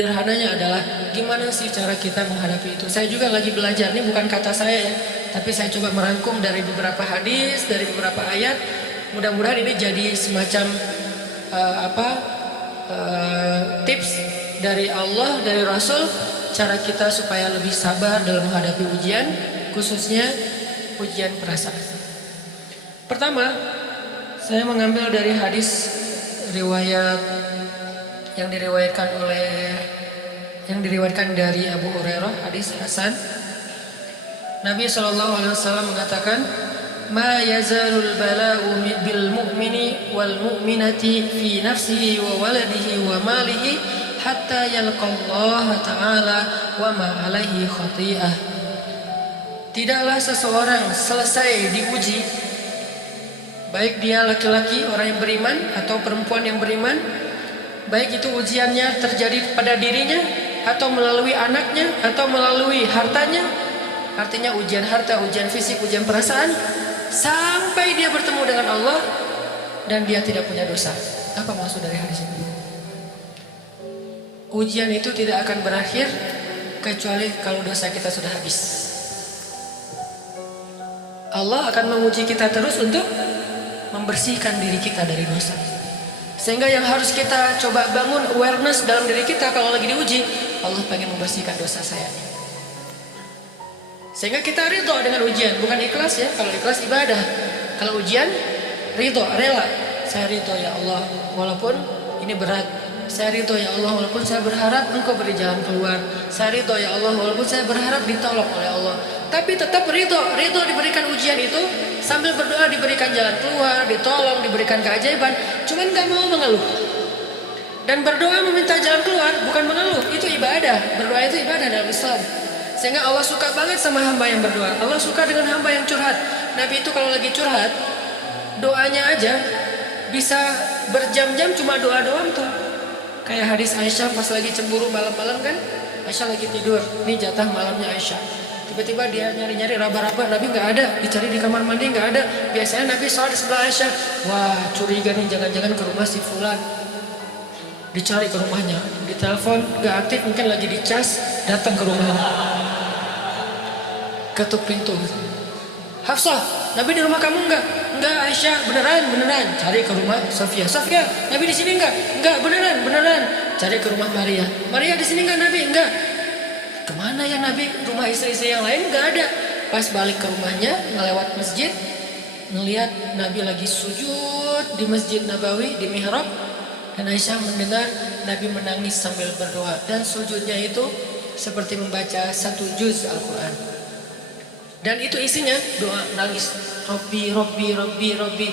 Sederhananya adalah gimana sih cara kita menghadapi itu. Saya juga lagi belajar, ini bukan kata saya ya, tapi saya coba merangkum dari beberapa hadis, dari beberapa ayat. Mudah-mudahan ini jadi semacam tips dari Allah, dari Rasul, cara kita supaya lebih sabar dalam menghadapi ujian, khususnya ujian perasaan. Pertama, saya mengambil dari hadis riwayat yang diriwayatkan dari Abu Hurairah, hadis hasan. Nabi SAW mengatakan, "Ma yazalul bala'u bil mu'mini wal mu'minati fi nafsihi wa waladihi wa malihi hatta yalqallaha ta'ala wa ma alaihi khati'ah." Tidaklah seseorang selesai diuji, baik dia laki-laki orang yang beriman atau perempuan yang beriman, baik itu ujiannya terjadi pada dirinya atau melalui anaknya atau melalui hartanya, artinya ujian harta, ujian fisik, ujian perasaan, sampai dia bertemu dengan Allah dan dia tidak punya dosa. Apa maksud dari hadis ini? Ujian itu tidak akan berakhir kecuali kalau dosa kita sudah habis. Allah akan menguji kita terus untuk membersihkan diri kita dari dosa. Sehingga yang harus kita coba bangun awareness dalam diri kita kalau lagi diuji, Allah pengen membersihkan dosa saya. Sehingga kita ridho dengan ujian, bukan ikhlas ya. Kalau ikhlas ibadah, kalau ujian ridho, rela. Saya ridho ya Allah, walaupun ini berat. Saya ridho ya Allah, walaupun saya berharap Engkau beri jalan keluar. Saya ridho ya Allah, walaupun saya berharap ditolong oleh Allah. Tapi tetap ridho diberikan ujian itu, sambil berdoa diberikan jalan keluar, ditolong, diberikan keajaiban. Cuman gak mau mengeluh. Dan berdoa meminta jalan keluar bukan mengeluh, itu ibadah. Berdoa itu ibadah dalam Islam. Sehingga Allah suka banget sama hamba yang berdoa. Allah suka dengan hamba yang curhat. Nabi itu kalau lagi curhat, doanya aja bisa berjam-jam cuma doa doang tuh. Kayak hadis Aisyah pas lagi cemburu malam-malam kan, Aisyah lagi tidur, ini jatah malamnya Aisyah. Tiba-tiba dia nyari-nyari raba-raba, Nabi nggak ada, dicari di kamar mandi nggak ada. Biasanya Nabi sholat di sebelah Aisyah. Wah, curiga nih, jangan-jangan ke rumah si Fulan. Dicari ke rumahnya, ditelepon nggak aktif, mungkin lagi dicas, datang ke rumahnya. Ketuk pintu. Hafsah, Nabi di rumah kamu enggak? Enggak Aisyah, beneran. Cari ke rumah Sofia, Nabi di sini enggak? Enggak, beneran. Cari ke rumah Maria di sini enggak Nabi? Enggak. Kemana ya Nabi? Rumah istri-istri yang lain enggak ada. Pas balik ke rumahnya, ngelewat masjid, ngelihat Nabi lagi sujud di Masjid Nabawi, di mihrab. Dan Aisyah mendengar Nabi menangis sambil berdoa. Dan sujudnya itu seperti membaca satu juz Al-Quran. Dan itu isinya doa, nangis. Robbi.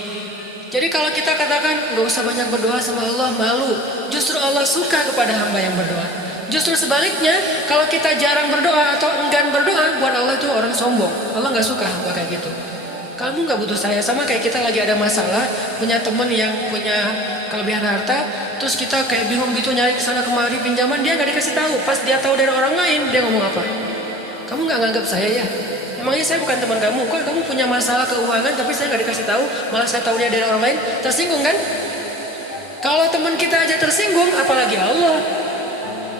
Jadi kalau kita katakan gak usah banyak berdoa sama Allah, malu. Justru Allah suka kepada hamba yang berdoa. Justru sebaliknya, kalau kita jarang berdoa atau enggan berdoa, buat Allah itu orang sombong. Allah gak suka hamba kayak gitu. Kamu gak butuh saya. Sama kayak kita lagi ada masalah, punya teman yang punya kelebihan harta, terus kita kayak bingung gitu nyari kesana kemari pinjaman, dia gak dikasih tahu. Pas dia tahu dari orang lain, dia ngomong apa? Kamu gak nganggap saya ya? Emangnya saya bukan teman kamu? Kok kamu punya masalah keuangan tapi saya gak dikasih tahu, malah saya tahunya dari orang lain? Tersinggung kan? Kalau teman kita aja tersinggung, apalagi Allah.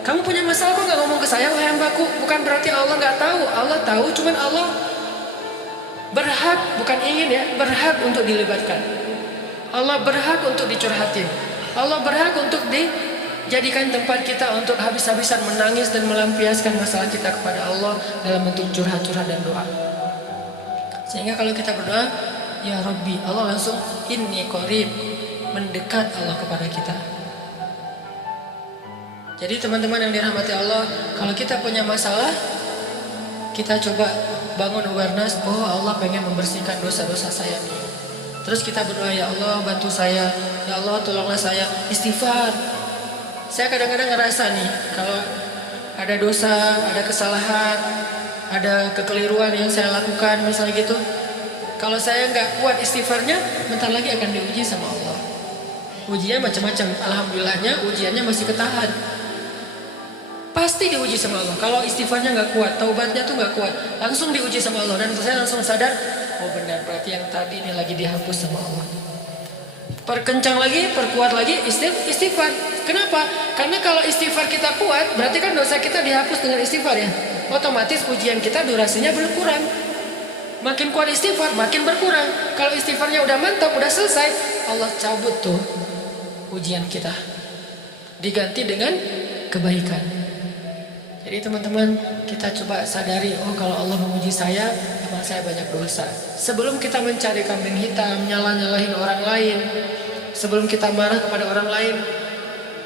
Kamu punya masalah kok gak ngomong ke saya, wahai hambaku? Bukan berarti Allah gak tahu. Allah tahu, cuman Allah berhak, bukan ingin ya, berhak untuk dilibatkan. Allah berhak untuk dicurhatin. Allah berhak untuk dijadikan tempat kita untuk habis-habisan menangis dan melampiaskan masalah kita kepada Allah dalam bentuk curhat-curhat dan doa. Sehingga kalau kita berdoa, ya Rabbi, Allah langsung inni qarib, mendekat Allah kepada kita. Jadi teman-teman yang dirahmati Allah, kalau kita punya masalah, kita coba bangun awareness, oh Allah pengen membersihkan dosa-dosa saya nih. Terus kita berdoa, ya Allah bantu saya, ya Allah tolonglah saya, istighfar. Saya kadang-kadang ngerasa nih, kalau ada dosa, ada kesalahan, ada kekeliruan yang saya lakukan misalnya gitu, kalau saya nggak kuat istighfarnya, bentar lagi akan diuji sama Allah. Ujinya macam-macam, alhamdulillahnya ujiannya masih ketahan. Pasti diuji sama Allah. Kalau istighfarnya nggak kuat, taubatnya tuh nggak kuat, langsung diuji sama Allah. Dan saya langsung sadar, oh benar, berarti yang tadi ini lagi dihapus sama Allah. Perkencang lagi, perkuat lagi, istighfar. Kenapa? Karena kalau istighfar kita kuat, berarti kan dosa kita dihapus dengan istighfar ya. Otomatis ujian kita durasinya berkurang. Makin kuat istighfar, makin berkurang. Kalau istighfarnya udah mantap, udah selesai, Allah cabut tuh ujian kita. Diganti dengan kebaikan. Jadi teman-teman, kita coba sadari, oh kalau Allah menguji saya, memang saya banyak dosa. Sebelum kita mencari kambing hitam, nyalahin orang lain, sebelum kita marah kepada orang lain,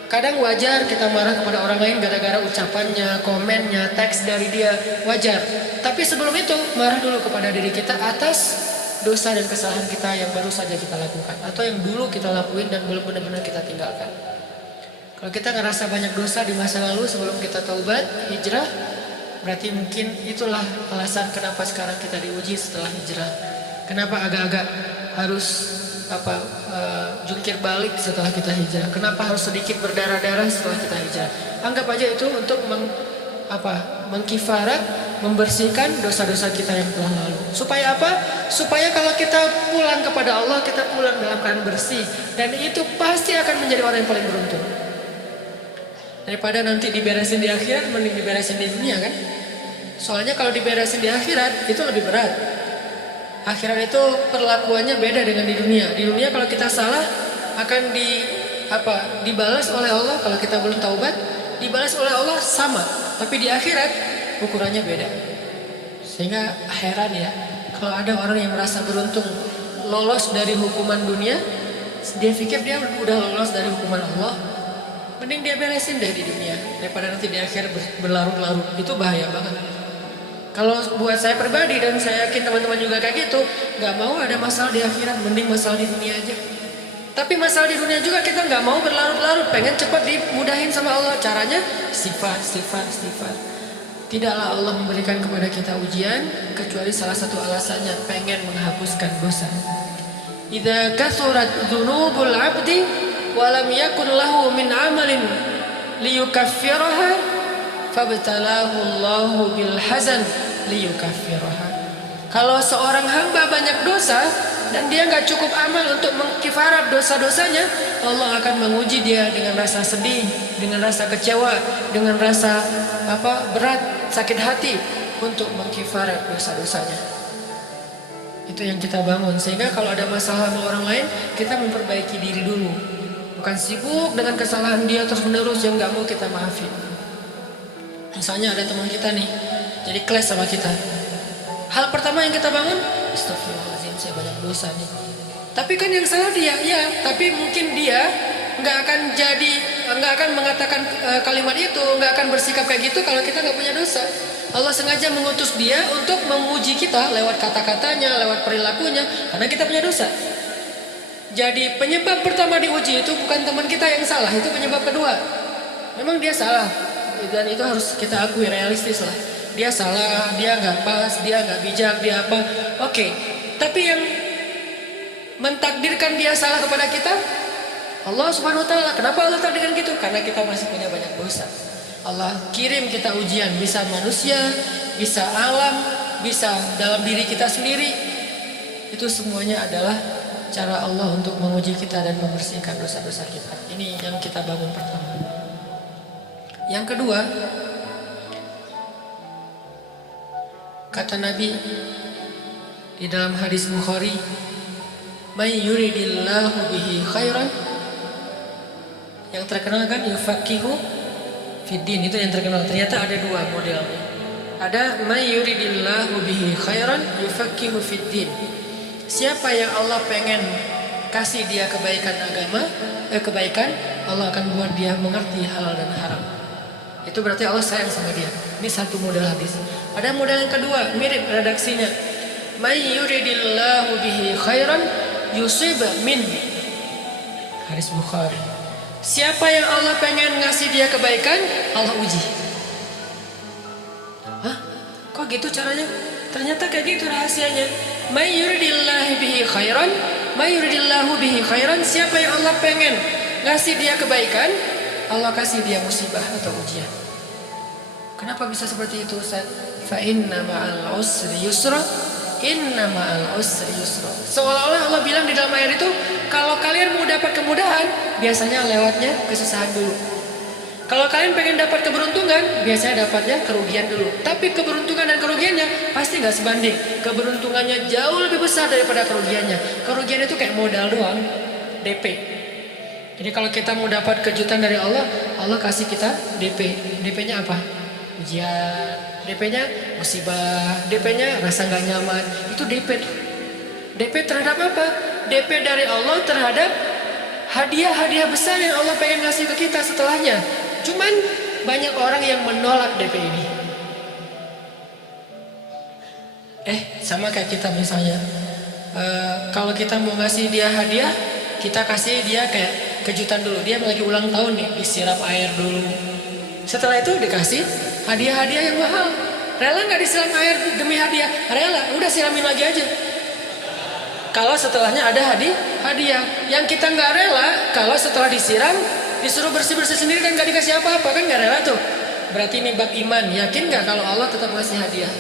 kadang wajar kita marah kepada orang lain gara-gara ucapannya, komennya, teks dari dia, wajar. Tapi sebelum itu, marah dulu kepada diri kita atas dosa dan kesalahan kita yang baru saja kita lakukan, atau yang dulu kita lakuin dan belum benar-benar kita tinggalkan. Kalau kita ngerasa banyak dosa di masa lalu sebelum kita taubat, hijrah, berarti mungkin itulah alasan kenapa sekarang kita diuji setelah hijrah. Kenapa agak-agak harus jungkir balik setelah kita hijrah? Kenapa harus sedikit berdarah-darah setelah kita hijrah? Anggap aja itu untuk mengkifarat, membersihkan dosa-dosa kita yang telah lalu. Supaya apa? Supaya kalau kita pulang kepada Allah, kita pulang dalam keadaan bersih, dan itu pasti akan menjadi orang yang paling beruntung. Daripada nanti diberesin di akhirat, mending diberesin di dunia kan? Soalnya kalau diberesin di akhirat itu lebih berat. Akhirat itu perlakuannya beda dengan di dunia. Di dunia kalau kita salah akan dibalas oleh Allah. Kalau kita belum taubat, dibalas oleh Allah sama. Tapi di akhirat ukurannya beda. Sehingga heran ya, kalau ada orang yang merasa beruntung lolos dari hukuman dunia, dia pikir dia udah lolos dari hukuman Allah. Mending dia beresin deh di dunia daripada nanti di akhir berlarut-larut. Itu bahaya banget. Kalau buat saya pribadi, dan saya yakin teman-teman juga kayak gitu, nggak mau ada masalah di akhirat, mending masalah di dunia aja. Tapi masalah di dunia juga kita nggak mau berlarut-larut, pengen cepat dimudahin sama Allah. Caranya istighfar. Tidaklah Allah memberikan kepada kita ujian kecuali salah satu alasannya pengen menghapuskan dosa. Idza kathurat dzunubul 'abdi walam yakun lahu min amalin liyukaffiraha fabtalahu Allahu bil hazan liyukaffiraha. Kalau seorang hamba banyak dosa dan dia nggak cukup amal untuk mengkifarat dosa-dosanya, Allah akan menguji dia dengan rasa sedih, dengan rasa kecewa, dengan rasa berat, sakit hati untuk mengkifarat dosa-dosanya. Itu yang kita bangun, sehingga kalau ada masalah sama orang lain, kita memperbaiki diri dulu. Bukan sibuk dengan kesalahan dia terus-menerus yang gak mau kita maafin. Misalnya ada teman kita nih, jadi clash sama kita. Hal pertama yang kita bangun, astagfirullahaladzim, saya banyak dosa nih. Tapi kan yang salah dia, ya. Tapi mungkin dia gak akan mengatakan kalimat itu, gak akan bersikap kayak gitu kalau kita gak punya dosa. Allah sengaja mengutus dia untuk menguji kita lewat kata-katanya, lewat perilakunya, karena kita punya dosa. Jadi penyebab pertama diuji itu bukan teman kita yang salah, itu penyebab kedua. Memang dia salah, dan itu harus kita akui, realistis lah. Dia salah, dia nggak pas, dia nggak bijak, dia apa? Oke. Tapi yang mentakdirkan dia salah kepada kita, Allah Subhanahu Wa Taala. Kenapa Allah takdirkan gitu? Karena kita masih punya banyak dosa. Allah kirim kita ujian, bisa manusia, bisa alam, bisa dalam diri kita sendiri. Itu semuanya adalah cara Allah untuk menguji kita dan membersihkan dosa-dosa kita. Ini yang kita bangun pertama. Yang kedua, kata Nabi di dalam hadis Bukhari, "May yuridillahu bihi khairan." Yang terkenal kan yufaqihu fiddin, itu yang terkenal. Ternyata ada dua modelnya. Ada may yuridillahu bihi khairan yufaqihu fiddin. Siapa yang Allah pengen kasih dia kebaikan agama, Allah akan buat dia mengerti halal dan haram. Itu berarti Allah sayang sama dia. Ini satu model hadis. Ada model yang kedua, mirip redaksinya. May yuridillahu bihi khairan yusib min. Hadis Bukhari. Siapa yang Allah pengen ngasih dia kebaikan, Allah uji. Hah? Kok gitu caranya? Ternyata kayak gitu rahasianya. May yuridillahu bihi khairan, siapa yang Allah pengen ngasih dia kebaikan, Allah kasih dia musibah atau ujian. Kenapa bisa seperti itu, Ustaz? Fa inna ma'al usri yusra, inna ma'al usri yusra. Seolah-olah Allah bilang di dalam ayat itu, Kalau kalian mau dapat kemudahan, biasanya lewatnya kesusahan dulu. Kalau kalian pengen dapat keberuntungan, biasanya dapatnya kerugian dulu. Tapi keberuntungan dan kerugiannya pasti nggak sebanding. Keberuntungannya jauh lebih besar daripada kerugiannya. Kerugian itu kayak modal doang, DP. Jadi kalau kita mau dapat kejutan dari Allah, Allah kasih kita DP. DP-nya apa? Ujian. DP-nya musibah. DP-nya rasa nggak nyaman. Itu DP. DP terhadap apa? DP dari Allah terhadap hadiah-hadiah besar yang Allah pengen ngasih ke kita setelahnya. Cuman banyak orang yang menolak DP ini. Sama kayak kita misalnya. Kalau kita mau ngasih dia hadiah, kita kasih dia kayak kejutan dulu. Dia lagi ulang tahun nih, disiram air dulu. Setelah itu dikasih hadiah-hadiah yang mahal. Rela nggak disiram air demi hadiah? Rela, udah siramin lagi aja. Kalau setelahnya ada hadiah. Yang kita nggak rela, kalau setelah disiram disuruh bersih-bersih sendiri dan gak dikasih apa-apa, kan gak rela tuh. Berarti ini bab iman. Yakin gak kalau Allah tetap ngasih hadiah?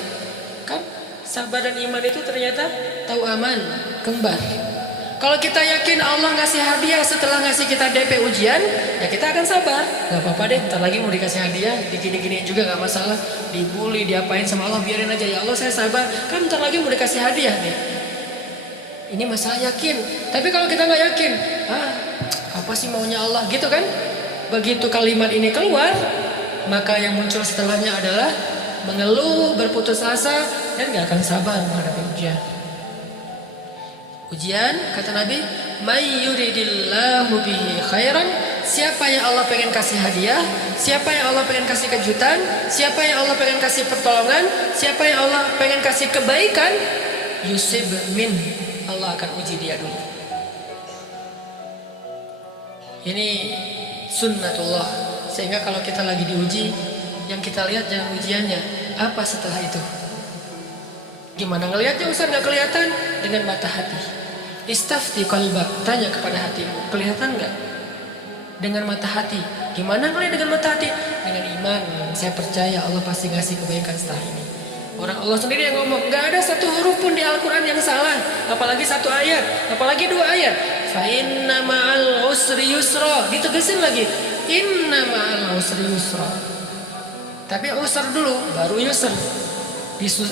Kan sabar dan iman itu ternyata tahu aman, kembar. Kalau kita yakin Allah ngasih hadiah setelah ngasih kita DP ujian, ya kita akan sabar. Gak apa-apa deh, ntar lagi mau dikasih hadiah, digini-giniin juga gak masalah. Dibully, diapain sama Allah, biarin aja. Ya Allah saya sabar, kan ntar lagi mau dikasih hadiah nih. Ini masalah yakin. Tapi kalau kita gak yakin, apa sih maunya Allah gitu kan? Begitu kalimat ini keluar, maka yang muncul setelahnya adalah mengeluh, berputus asa, dan gak akan sabar menghadapi ujian. Ujian, kata Nabi, may yuridillahu bihi khairan, siapa yang Allah pengen kasih hadiah, siapa yang Allah pengen kasih kejutan, siapa yang Allah pengen kasih pertolongan, siapa yang Allah pengen kasih kebaikan, yusib min, Allah akan uji dia dulu. Ini sunnatullah. Sehingga kalau kita lagi diuji, yang kita lihat jangan ujiannya, apa setelah itu. Gimana ngelihatnya Ustaz? Gak kelihatan? Dengan mata hati. Istafti qalbak, tanya kepada hatimu, kelihatan gak? Dengan mata hati. Gimana ngelihat dengan mata hati? Dengan iman. Saya percaya Allah pasti ngasih kebaikan setelah ini. Orang Allah sendiri yang ngomong, gak ada satu huruf pun di Al-Quran yang salah. Apalagi satu ayat, apalagi dua ayat. Fa inna ma'al usri yusra. Ditegesin lagi, inna ma'al usri yusra. Tapi usr dulu, baru yusr.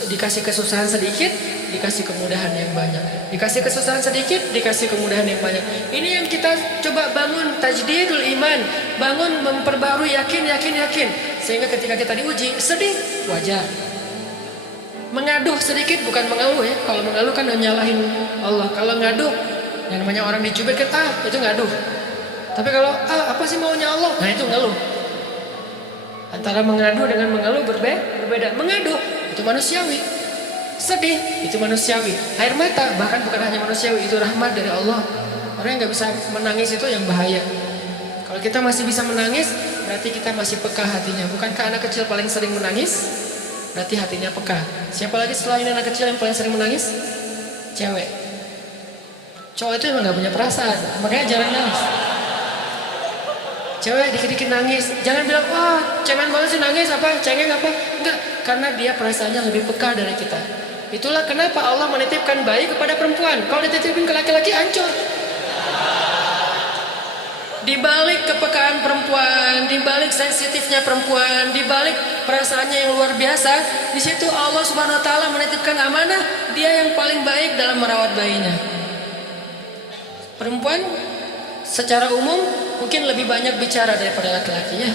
Dikasih kesusahan sedikit, dikasih kemudahan yang banyak. Dikasih kesusahan sedikit, dikasih kemudahan yang banyak. Ini yang kita coba bangun, tajdidul iman. Bangun memperbarui yakin. Sehingga ketika kita diuji, sedih, wajar. Mengaduh sedikit, bukan mengeluh ya. Kalau mengeluh kan nyalahin Allah. Kalau ngaduh, yang namanya orang dicubit kan, itu ngaduh. Tapi kalau apa sih maunya Allah? Nah itu ngeluh. Antara mengadu dengan mengeluh berbeda. Mengaduh itu manusiawi. Sedih itu manusiawi. Air mata bahkan bukan hanya manusiawi, itu rahmat dari Allah. Orang yang nggak bisa menangis itu yang bahaya. Kalau kita masih bisa menangis, berarti kita masih peka hatinya. Bukankah anak kecil paling sering menangis? Berarti hatinya peka. Siapa lagi selain anak kecil yang paling sering menangis? Cewek. Cowok itu emang gak punya perasaan, makanya jarang nangis. Cewek dikit-dikit nangis, jangan bilang, wah cemen banget sih nangis, apa, cengeng apa. Enggak, karena dia perasaannya lebih peka dari kita. Itulah kenapa Allah menitipkan bayi kepada perempuan. Kalau dititipin ke laki-laki, hancur. Di balik kepekaan perempuan, di balik sensitifnya perempuan, di balik perasaannya yang luar biasa, di situ Allah Subhanahu wa taala menitipkan amanah, dia yang paling baik dalam merawat bayinya. Perempuan secara umum mungkin lebih banyak bicara daripada laki-laki ya.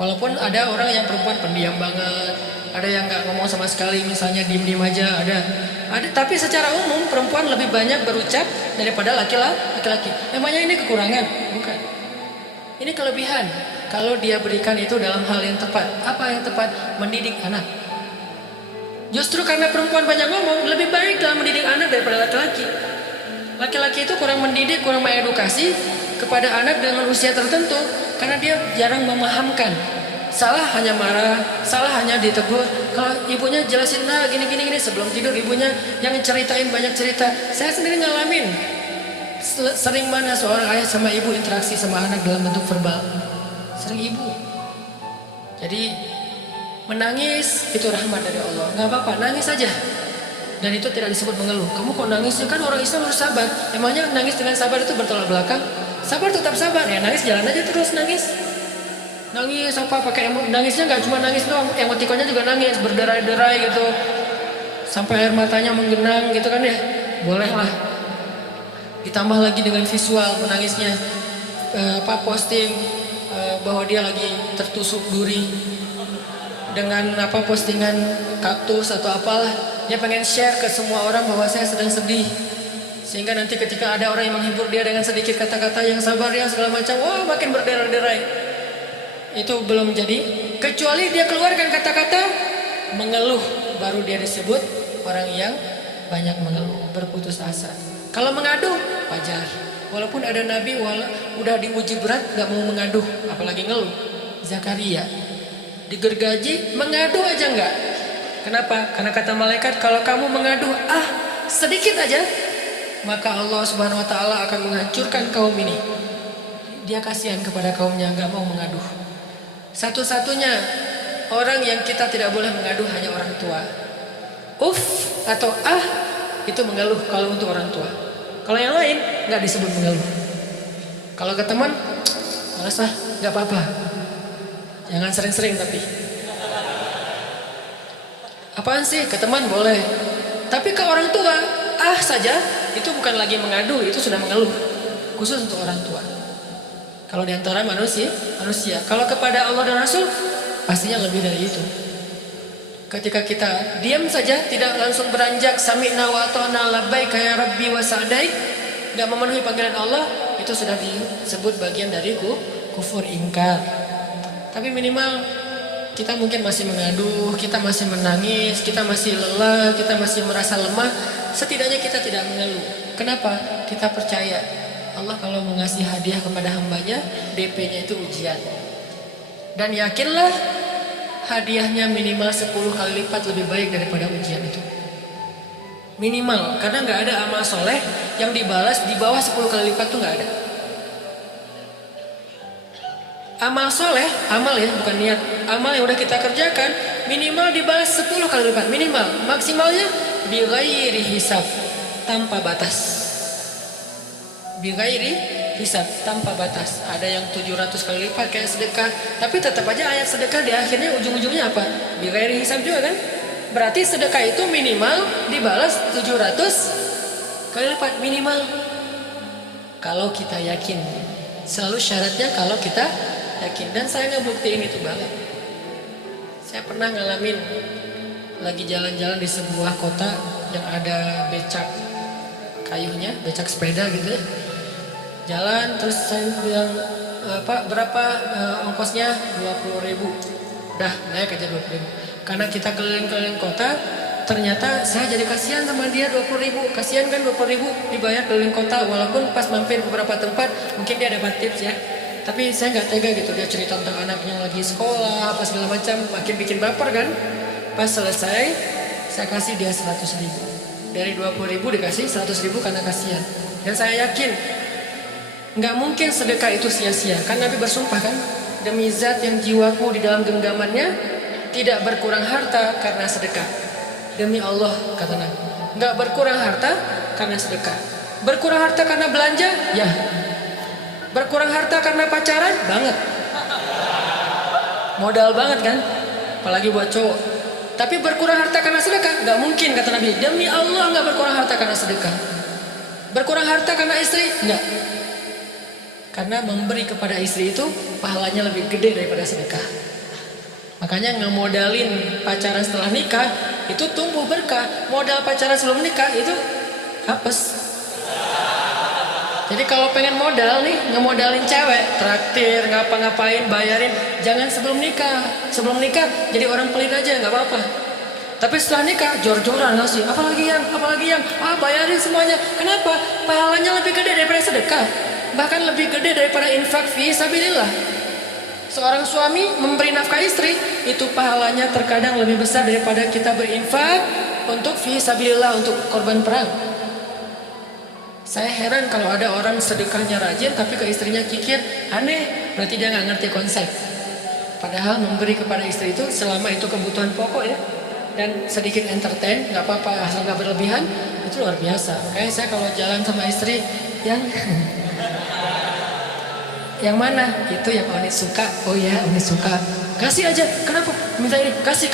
Walaupun ada orang yang perempuan pendiam banget, ada yang nggak ngomong sama sekali, misalnya diem-diem aja, ada. Tapi secara umum perempuan lebih banyak berucap daripada laki-laki. Emangnya ini kekurangan? Bukan. Ini kelebihan. Kalau dia berikan itu dalam hal yang tepat. Apa yang tepat? Mendidik anak. Justru karena perempuan banyak ngomong, lebih baik dalam mendidik anak daripada laki-laki. Laki-laki itu kurang mendidik, kurang mengedukasi kepada anak dengan usia tertentu, karena dia jarang memahamkan. Salah hanya marah, salah hanya ditegur. Kalau ibunya jelasin, nah gini sebelum tidur ibunya yang ceritain banyak cerita. Saya sendiri ngalamin. Sering mana seorang ayah sama ibu interaksi sama anak dalam bentuk verbal. Sering ibu. Jadi menangis itu rahmat dari Allah. Gak apa-apa, nangis aja. Dan itu tidak disebut mengeluh. Kamu kok nangis sih? Kan orang Islam harus sabar. Emangnya nangis dengan sabar itu bertolak belakang? Sabar tetap sabar ya, nangis jalan aja terus nangis. Nangis apa pakai nangisnya nggak cuma nangis doang, emotikonnya juga nangis, berderai-derai gitu. Sampai air matanya menggenang gitu kan ya. Boleh lah. Ditambah lagi dengan visual menangisnya. Posting bahwa dia lagi tertusuk duri dengan postingan kaktus atau apalah. Dia pengen share ke semua orang bahwa saya sedang sedih. Sehingga nanti ketika ada orang yang menghibur dia dengan sedikit kata-kata yang sabar ya segala macam, wah makin berderai-derai. Itu belum jadi. Kecuali dia keluarkan kata-kata mengeluh, baru dia disebut orang yang banyak mengeluh, berputus asa. Kalau mengadu wajar. Walaupun ada nabi udah diuji berat gak mau mengadu, apalagi ngeluh. Zakaria digergaji mengadu aja enggak. Kenapa? Karena kata malaikat kalau kamu mengadu sedikit aja, maka Allah Subhanahu wa taala akan menghancurkan kaum ini. Dia kasihan kepada kaumnya, enggak mau mengadu. Satu-satunya orang yang kita tidak boleh mengadu hanya orang tua. Atau itu mengeluh kalau untuk orang tua. Kalau yang lain enggak disebut mengeluh. Kalau ke teman, malas enggak apa-apa. Jangan sering-sering tapi. Apaan sih? Ke teman boleh. Tapi ke orang tua, saja itu bukan lagi mengadu, itu sudah mengeluh. Khusus untuk orang tua. Kalau diantara manusia. Kalau kepada Allah dan Rasul, pastinya lebih dari itu. Ketika kita diam saja, tidak langsung beranjak sami'na wa ata'na labbaika ya rabbi wa sa'daik, enggak memenuhi panggilan Allah, itu sudah disebut bagian dari kufur ingkar. Tapi minimal kita mungkin masih mengadu, kita masih menangis, kita masih lelah, kita masih merasa lemah. Setidaknya kita tidak mengeluh. Kenapa? Kita percaya Allah kalau mengasih hadiah kepada hambanya, DP-nya itu ujian. Dan yakinlah hadiahnya minimal 10 kali lipat lebih baik daripada ujian itu. Minimal, karena nggak ada amal soleh yang dibalas di bawah 10 kali lipat tuh nggak ada. Amal soleh, amal ya bukan niat. Amal yang udah kita kerjakan minimal dibalas 10 kali lipat. Minimal, maksimalnya bighairi hisab, tanpa batas. Bighairi hisab, tanpa batas. Ada yang 700 kali lipat kayak sedekah. Tapi tetap aja ayat sedekah di akhirnya ujung-ujungnya apa? Bighairi hisab juga kan? Berarti sedekah itu minimal dibalas 700 kali lipat minimal. Kalau kita yakin. Selalu syaratnya kalau kita yakin. Dan saya ngebuktiin itu banget. Saya pernah ngalamin lagi jalan-jalan di sebuah kota yang ada becak kayunya, becak sepeda gitu ya. Jalan terus saya bilang berapa ongkosnya? 20.000. Udah naik aja 20.000. Karena kita keliling-keliling kota, ternyata saya jadi kasihan sama dia 20.000. Kasihan kan 20.000 dibayar keliling kota, walaupun pas mampir beberapa tempat mungkin dia dapat tips ya. Tapi saya nggak tega gitu, dia cerita tentang anaknya lagi sekolah apa segala macam, makin bikin baper kan. Pas selesai saya kasih dia 100.000. Dari 20.000 dikasih 100.000 karena kasihan. Dan saya yakin nggak mungkin sedekah itu sia-sia. Kan Nabi bersumpah kan, demi zat yang jiwaku di dalam genggamannya, tidak berkurang harta karena sedekah. Demi Allah kata Nabi, nggak berkurang harta karena sedekah. Berkurang harta karena belanja? Ya. Berkurang harta karena pacaran? Banget. Modal banget kan? Apalagi buat cowok. Tapi berkurang harta karena sedekah? Nggak mungkin kata Nabi. Demi Allah nggak berkurang harta karena sedekah. Berkurang harta karena istri? Nggak. Karena memberi kepada istri itu pahalanya lebih gede daripada sedekah. Makanya ngemodalin pacaran setelah nikah itu tumbuh berkah. Modal pacaran sebelum nikah itu hapes. Jadi kalau pengen modal nih, ngemodalin cewek, traktir, ngapa-ngapain, bayarin, jangan sebelum nikah. Sebelum nikah jadi orang pelit aja, nggak apa-apa. Tapi setelah nikah, jor-joran ngasih, apalagi yang, bayarin semuanya. Kenapa? Pahalanya lebih gede daripada sedekah. Bahkan lebih gede daripada infak fi sabilillah. Seorang suami memberi nafkah istri, itu pahalanya terkadang lebih besar daripada kita berinfak untuk fi sabilillah, untuk korban perang. Saya heran kalau ada orang sedekahnya rajin tapi ke istrinya kikir, aneh, berarti dia nggak ngerti konsep. Padahal memberi kepada istri itu selama itu kebutuhan pokok ya, dan sedikit entertain, nggak apa-apa asal nggak berlebihan, itu luar biasa. Makanya saya kalau jalan sama istri yang yang mana itu yang Oni suka, oh ya Oni suka, kasih aja, kenapa minta ini, kasih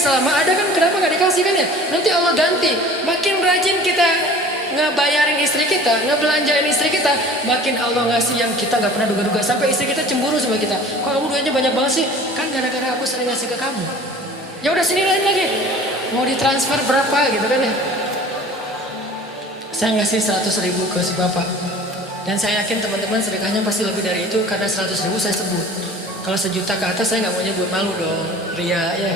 selama ada kan, kenapa nggak dikasih kan ya, nanti Allah ganti. Makin rajin kita ngebayarin istri kita, ngebelanjain istri kita, makin Allah ngasih yang kita nggak pernah duga-duga, sampai istri kita cemburu sama kita, kok kamu duitnya banyak banget sih, kan gara-gara aku sering ngasih ke kamu. Ya udah sini lain lagi, mau ditransfer berapa gitu kan ya. Saya ngasih 100.000 ke si bapak, dan saya yakin teman-teman sedekahnya pasti lebih dari itu, karena 100.000 saya sebut. Kalau 1 juta ke atas saya nggak mau nyebut, malu dong, ria ya.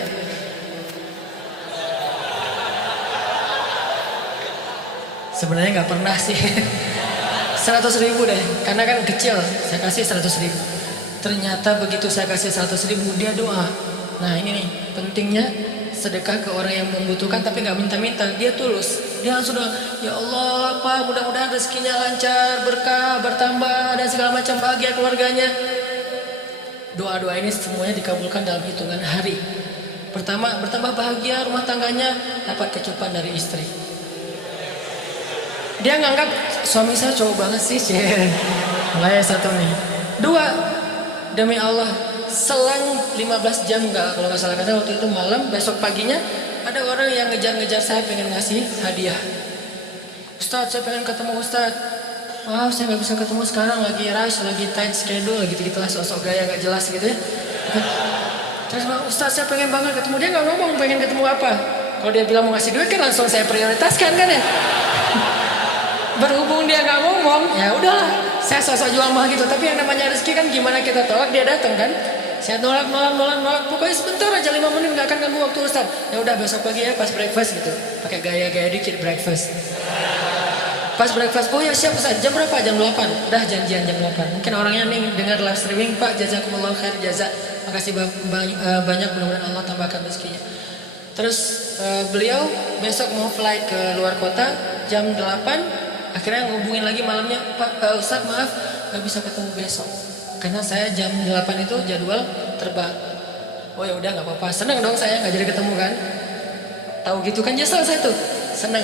Sebenarnya nggak pernah sih. 100.000 deh, karena kan kecil, saya kasih 100.000. Ternyata begitu saya kasih 100.000 dia doa. Nah ini nih pentingnya sedekah ke orang yang membutuhkan tapi nggak minta-minta, dia tulus. Dia langsung doa, ya Allah Pak, mudah-mudahan rezekinya lancar, berkah, bertambah, dan segala macam, bahagia keluarganya. Doa-doa ini semuanya dikabulkan dalam hitungan hari. Pertama, bertambah bahagia rumah tangganya, dapat kecupan dari istri. Dia nganggap suami saya cowok banget sih, mulai satu nih. 2, demi Allah, selang 15 jam nggak, kalau nggak salah, karena waktu itu malam, besok paginya ada orang yang ngejar-ngejar saya pengen ngasih hadiah. Ustadz, saya pengen ketemu Ustadz. Maaf saya nggak bisa ketemu sekarang, lagi rush, lagi tight schedule, gitu-gitulah, sosok gaya nggak jelas gitu ya. Terus Ustadz saya pengen banget ketemu, dia nggak ngomong pengen ketemu apa. Kalau dia bilang mau ngasih duit kan langsung saya prioritaskan kan ya. Berhubung dia nggak ngomong, ya udahlah, saya sosok jual mahal gitu. Tapi yang namanya rezeki kan gimana kita tolak, dia datang kan. Saya nolak, pokoknya sebentar aja, 5 menit nggak akan ganggu waktu Ustaz. Ya udah besok pagi ya pas breakfast gitu, pakai gaya-gaya dikit breakfast. Pas breakfast, oh ya siap Ustaz, jam berapa? Jam 8. Udah janjian jam 8. Mungkin orangnya nih dengar live streaming, Pak jazakumullah khair jaza. Makasih banyak, mudah-mudahan Allah tambahkan rezekinya. Terus beliau besok mau flight ke luar kota jam 8. Akhirnya ngubungin lagi malamnya, Pak Ustaz maaf nggak bisa ketemu besok karena saya jam 8 itu jadwal terbang. Oh ya udah nggak apa-apa, seneng dong saya nggak jadi ketemu kan. Tahu gitu kan nyesel saya tuh, seneng.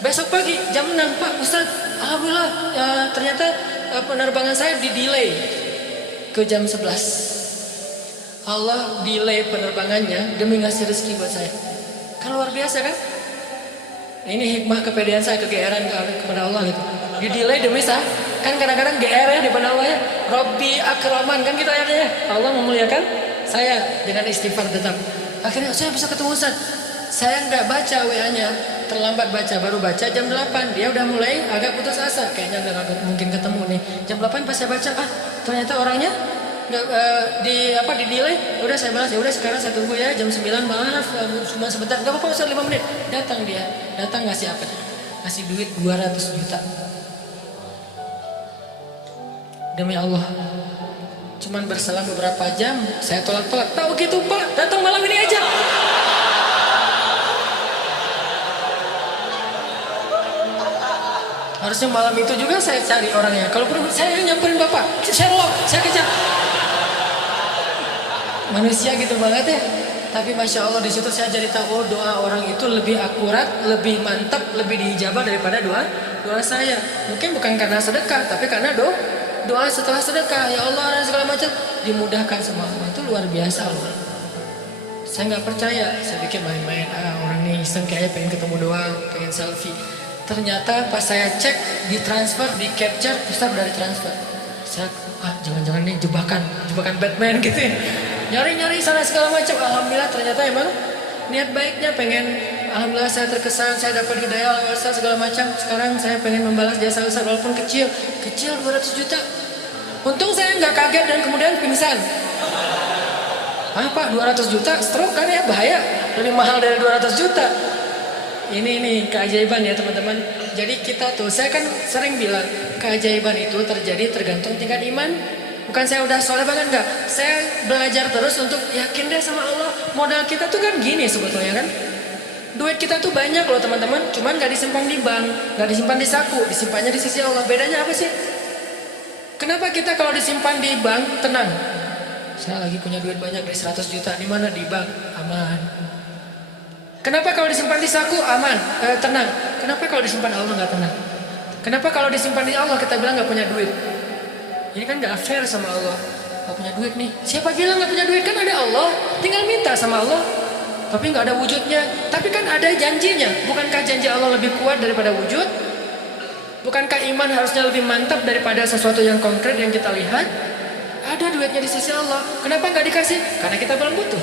Besok pagi jam 6, Pak Ustaz alhamdulillah ya, ternyata penerbangan saya di delay ke jam 11. Allah delay penerbangannya demi ngasih rezeki buat saya. Kan luar biasa kan. Ini hikmah kepedean saya, kegeeran kepada Allah gitu. Di delay demi saya. Kan kadang-kadang GR ya di depan Allah ya. Robbi akraman kan gitu ayatnya. Allah memuliakan saya dengan istighfar tetap. Akhirnya saya bisa ketemu Ustaz. Saya nggak baca WA-nya, terlambat baca, baru baca jam 8. Dia udah mulai agak putus asa, kayaknya nggak mungkin ketemu nih. Jam 8 pas saya baca, ternyata orangnya nggak di delay. Udah saya balas, ya udah sekarang saya tunggu ya jam 9, maaf cuma sebentar, nggak apa-apa Ustaz 5 menit. Datang dia, datang ngasih apa? Ngasih duit 200 juta. Demi Allah, cuman berselang beberapa jam saya tolak-tolak. Tahu gitu Pak, datang malam ini aja. Harusnya malam itu juga saya cari orangnya. Kalau perlu saya nyamperin Bapak, Sherlock, saya kejar. Manusia gitu banget ya. Tapi Masya Allah di situ saya jadi tahu, oh doa orang itu lebih akurat, lebih mantap, lebih diijabah daripada doa saya. Mungkin bukan karena sedekah, tapi karena doa setelah sedekah, ya Allah dan segala macam dimudahkan semua. Itu luar biasa loh. Saya nggak percaya, saya pikir main-main, orang ini iseng kayaknya pengen ketemu doang, pengen selfie. Ternyata pas saya cek, di transfer, di capture, Ustaz udah ditransfer. Saya, jangan-jangan nih jebakan Batman gitu ya. Nyari-nyari sana segala macam. Alhamdulillah ternyata emang niat baiknya pengen, alhamdulillah saya terkesan, saya dapat hidayah oleh Ustaz segala macam. Sekarang saya pengen membalas jasa Ustaz walaupun kecil 200 juta. Untung saya nggak kaget dan kemudian pingsan. Pak 200 juta stroke kan ya, bahaya, lebih mahal dari 200 juta. Ini keajaiban ya teman-teman. Jadi kita tuh, saya kan sering bilang keajaiban itu terjadi tergantung tingkat iman. Bukan saya udah soleh banget, enggak. Saya belajar terus untuk yakin deh sama Allah. Modal kita tuh kan gini sebetulnya kan. Duit kita tuh banyak loh teman-teman. Cuman gak disimpan di bank, gak disimpan di saku, disimpannya di sisi Allah. Bedanya apa sih? Kenapa kita kalau disimpan di bank tenang? Saya lagi punya duit banyak dari 100 juta. Di mana? Di bank, aman. Kenapa kalau disimpan di saku aman, tenang? Kenapa kalau disimpan Allah nggak tenang? Kenapa kalau disimpan di Allah kita bilang nggak punya duit? Ini kan nggak fair sama Allah. Nggak punya duit nih. Siapa bilang nggak punya duit? Kan ada Allah. Tinggal minta sama Allah. Tapi nggak ada wujudnya. Tapi kan ada janjinya. Bukankah janji Allah lebih kuat daripada wujud? Bukankah iman harusnya lebih mantap daripada sesuatu yang konkret yang kita lihat? Ada duitnya di sisi Allah. Kenapa nggak dikasih? Karena kita belum butuh.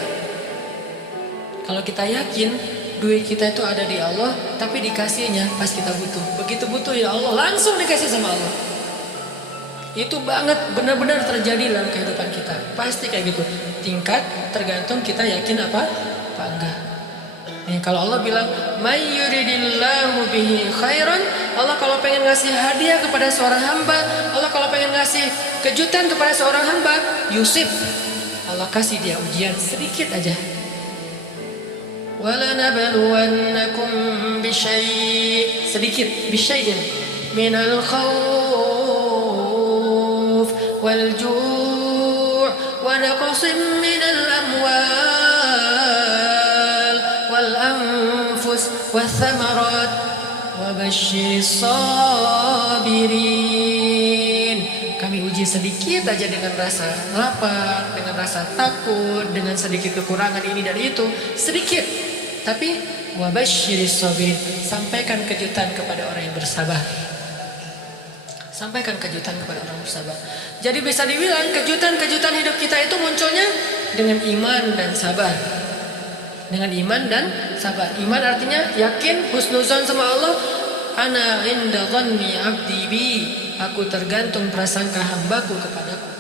Kalau kita yakin duit kita itu ada di Allah, tapi dikasihnya pas kita butuh. Begitu butuh ya Allah langsung dikasih sama Allah. Itu banget benar-benar terjadi dalam kehidupan kita. Pasti kayak gitu. Tingkat tergantung kita yakin apa enggak. Nih, kalau Allah bilang may yuridillahu bihi khairan, Allah kalau pengen ngasih hadiah kepada seorang hamba, Allah kalau pengen ngasih kejutan kepada seorang hamba, Yusuf, Allah kasih dia ujian sedikit aja. وَلَنَبْلُوَنَّكُمْ بِشَيْءٍ sedikit بِشَيْءٍ مِنَ الْخَوْفِ وَالْجُوعِ وَنَقْصٍ مِنَ الْأَمْوَالِ وَالْأَنفُسِ وَالثَّمَرَاتِ وَبَشِّرِ الصَّابِرِينَ. Kami uji sedikit aja dengan rasa lapar, dengan rasa takut, dengan sedikit kekurangan ini dan itu, sedikit. Tapi wabasyiris sabirin, sampaikan kejutan kepada orang yang bersabar. Sampaikan kejutan kepada orang yang bersabar. Jadi bisa dibilang kejutan-kejutan hidup kita itu munculnya dengan iman dan sabar. Dengan iman dan sabar. Iman artinya yakin, husnuzon sama Allah. Ana inda dhanni abdi bi. Aku tergantung prasangka hambaku kepadaku.